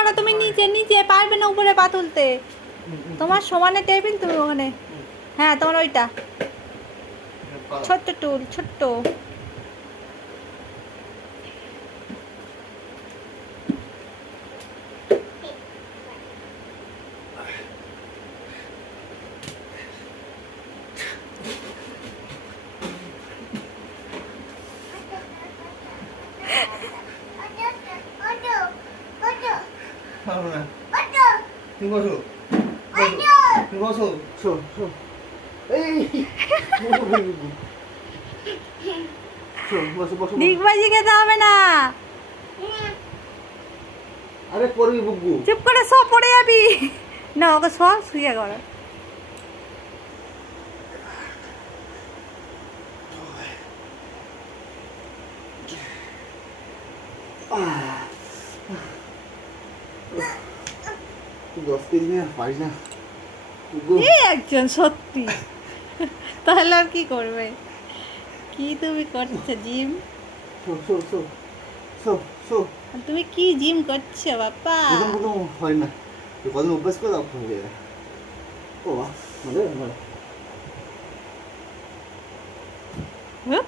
করো তুমি, নিচে নিচে পারবে না উপরে পা তুলতে। তোমার সমানে টেবিল, তুমি ওখানে। হ্যাঁ, তোমার ওইটা ছোট্ট টুল, ছোট্ট। তুমি বসো, তুমি বসো, শো শো, এই বসো বসো। ডিগবাজি খেতে হবে না। আরে পড়বি বুগু। চুপ করে শো, পড়ে যাবি। না, ওকে শো, শুয়ে করো। তুই 10 কেজি নিয়ে পারিস না এই একজন সত্যি। তাহলে আর কি করবে? কি তুমি করছো gym? Show show show show show. তুমি কি জিম করছো বাপ্পা? প্রথম হয় না, কদিন অভ্যাস করে তারপর হয়ে যায়। ও মানে হুপ,